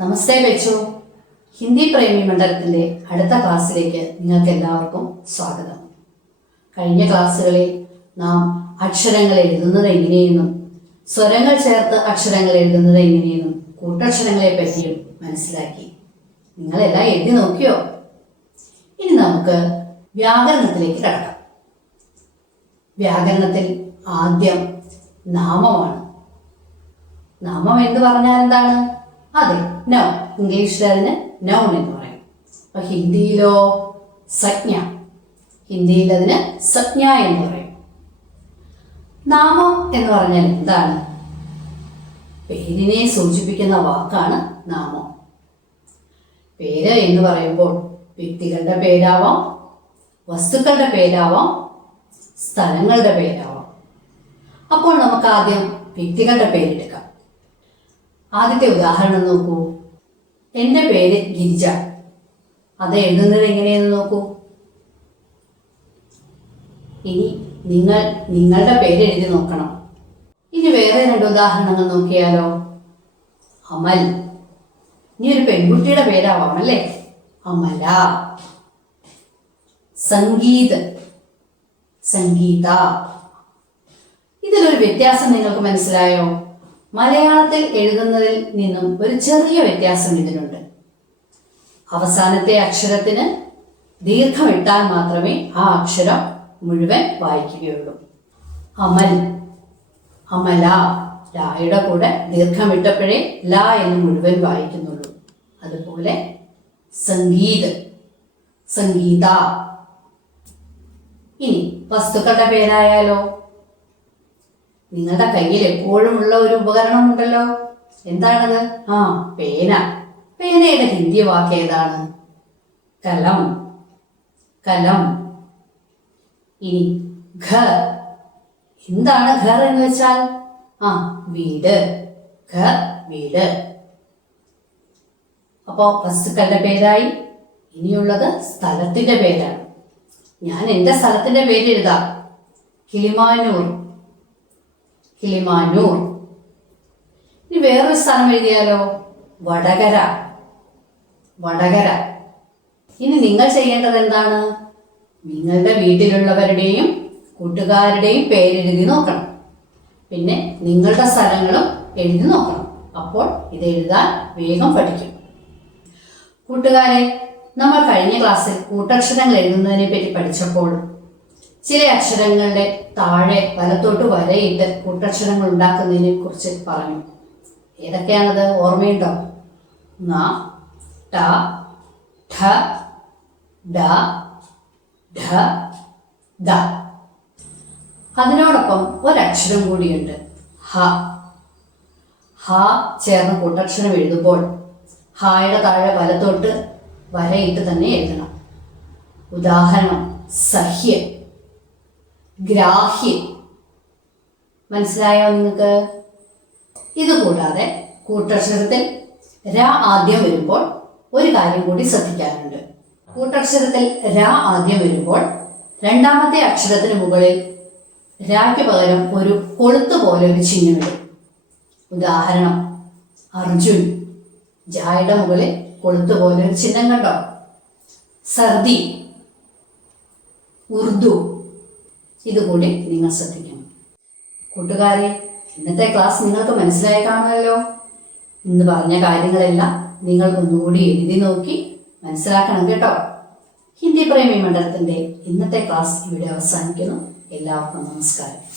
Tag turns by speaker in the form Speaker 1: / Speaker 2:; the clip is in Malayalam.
Speaker 1: നമസ്തേ വെച്ചു ഹിന്ദി പ്രേമി മണ്ഡലത്തിന്റെ അടുത്ത ക്ലാസ്സിലേക്ക് നിങ്ങൾക്ക് എല്ലാവർക്കും സ്വാഗതം. കഴിഞ്ഞ ക്ലാസ്സുകളിൽ നാം അക്ഷരങ്ങൾ എഴുതുന്നത് എങ്ങനെയെന്നും സ്വരങ്ങൾ ചേർത്ത് അക്ഷരങ്ങൾ എഴുതുന്നത് എങ്ങനെയെന്നും കൂട്ടക്ഷരങ്ങളെ പറ്റിയും മനസ്സിലാക്കി. നിങ്ങളെല്ലാം എഴുതി നോക്കിയോ? ഇനി നമുക്ക് വ്യാകരണത്തിലേക്ക് കടക്കാം. വ്യാകരണത്തിൽ ആദ്യം നാമമാണ്. നാമം എന്ന് പറഞ്ഞാൽ എന്താണ്? അതെ നൗ ഇംഗ്ലീഷിൽ അതിന് നൗൺ എന്ന് പറയും. അപ്പൊ ഹിന്ദിയിലോ സജ്ഞ ഹിന്ദിയിൽ അതിന് സജ്ഞ എന്ന് പറയും. നാമം എന്ന് പറഞ്ഞാൽ എന്താണ്? പേരിനെ സൂചിപ്പിക്കുന്ന വാക്കാണ് നാമം. പേര് എന്ന് പറയുമ്പോൾ വ്യക്തികളുടെ പേരാവാം വസ്തുക്കളുടെ പേരാവാം സ്ഥലങ്ങളുടെ പേരാവാം. അപ്പോൾ നമുക്ക് ആദ്യം വ്യക്തികളുടെ പേരെടുക്കാം ആദ്യത്തെ ഉദാഹരണം നോക്കൂ. എന്റെ പേര് ഗിരിജ. അത് എഴുതുന്നത് എങ്ങനെയെന്ന് നോക്കൂ. ഇനി നിങ്ങൾ നിങ്ങളുടെ പേര് എഴുതി നോക്കണം. ഇനി വേറെ രണ്ട് ഉദാഹരണങ്ങൾ നോക്കിയാലോ. അമൽ. ഇനി ഒരു പെൺകുട്ടിയുടെ പേരാവാം അല്ലേ? അമല. സംഗീത്. സംഗീത. ഇതിലൊരു വ്യത്യാസം നിങ്ങൾക്ക് മനസ്സിലായോ? മലയാളത്തിൽ എഴുതുന്നതിൽ നിന്നും ഒരു ചെറിയ വ്യത്യാസം ഇതിനുണ്ട്. അവസാനത്തെ അക്ഷരത്തിന് ദീർഘമിട്ടാൽ മാത്രമേ ആ അക്ഷരം മുഴുവൻ വായിക്കുകയുള്ളൂ. അമൽ. അമല. ലായുടെ കൂടെ ദീർഘമിട്ടപ്പോഴേ ല എന്ന് മുഴുവൻ വായിക്കുന്നുള്ളൂ. അതുപോലെ സംഗീത്. സംഗീത. ഇനി വസ്തുക്കളുടെ പേരായാലോ? നിങ്ങളുടെ കയ്യിൽ എപ്പോഴും ഉള്ള ഒരു ഉപകരണം ഉണ്ടല്ലോ എന്താണത്? ആ പേന. പേനയുടെ ഹിന്ദി വാക്ക് ഏതാണ്? കലം. കലം. ഇനി ഘ. എന്താണ് ഘർ എന്ന് വെച്ചാൽ? ആ വീട്. ഘർ വീട്. അപ്പോ വസ്തുക്കളുടെ പേരായി. ഇനിയുള്ളത് സ്ഥലത്തിന്റെ പേരാണ്. ഞാൻ എന്റെ സ്ഥലത്തിന്റെ പേര് എഴുതാം. കിളിമാനൂർ. കിളിമാനൂർ ഇനി വേറൊരു സ്ഥലം എഴുതിയാലോ? വടകര. വടകര. ഇനി നിങ്ങൾ ചെയ്യേണ്ടത് എന്താണ്? നിങ്ങളുടെ വീട്ടിലുള്ളവരുടെയും കൂട്ടുകാരുടെയും പേരെഴുതി നോക്കണം. പിന്നെ നിങ്ങളുടെ സ്ഥലങ്ങളും എഴുതി നോക്കണം. അപ്പോൾ ഇത് എഴുതാൻ വേഗം പഠിക്കും. കൂട്ടുകാരെ നമ്മൾ കഴിഞ്ഞ ക്ലാസ്സിൽ കൂട്ടക്ഷരങ്ങൾ എഴുതുന്നതിനെ പറ്റി പഠിച്ചപ്പോൾ ചില അക്ഷരങ്ങളുടെ താഴെ വലത്തോട്ട് വരയിട്ട് കൂട്ടക്ഷരങ്ങൾ ഉണ്ടാക്കുന്നതിനെ കുറിച്ച് പറഞ്ഞു. ഏതൊക്കെയാണത്? ഓർമ്മയുണ്ടോ? ന ട ഠ ഡ ഢ ദ. അതിനോടൊപ്പം ഒരക്ഷരം കൂടിയുണ്ട്. ഹ. ഹ ചേർന്ന് കൂട്ടക്ഷരം എഴുതുമ്പോൾ ഹായുടെ താഴെ വലത്തോട്ട് വരയിട്ട് തന്നെ എഴുതണം. ഉദാഹരണം സഹ്യ. ഗ്രാഹ്യ. മനസ്സിലായോ നിങ്ങൾക്ക്? ഇതുകൂടാതെ കൂട്ടക്ഷരത്തിൽ ര ആദ്യം വരുമ്പോൾ ഒരു കാര്യം കൂടി ശ്രദ്ധിക്കാനുണ്ട്. കൂട്ടക്ഷരത്തിൽ ര ആദ്യം വരുമ്പോൾ രണ്ടാമത്തെ അക്ഷരത്തിന് മുകളിൽ രാക്ക് പകരം ഒരു കൊളുത്ത് പോലെ ഒരു ചിഹ്നം ചിഹ്നമിടും ഉദാഹരണം അർജുൻ ജായുടെ മുകളിൽ കൊളുത്ത് പോലെ ഒരു ചിഹ്നം കണ്ടോ? സർദി ഉറുദു ഇതുകൂടി നിങ്ങൾ ശ്രദ്ധിക്കണം. കൂട്ടുകാരെ ഇന്നത്തെ ക്ലാസ് നിങ്ങൾക്ക് മനസ്സിലായി കാണുമല്ലോ. ഇന്ന് പറഞ്ഞ കാര്യങ്ങളെല്ലാം നിങ്ങൾ ഒന്നുകൂടി എഴുതി നോക്കി മനസ്സിലാക്കണം കേട്ടോ. ഹിന്ദി പ്രേമി മണ്ഡലത്തിന്റെ ഇന്നത്തെ ക്ലാസ് ഇവിടെ അവസാനിക്കുന്നു. എല്ലാവർക്കും നമസ്കാരം.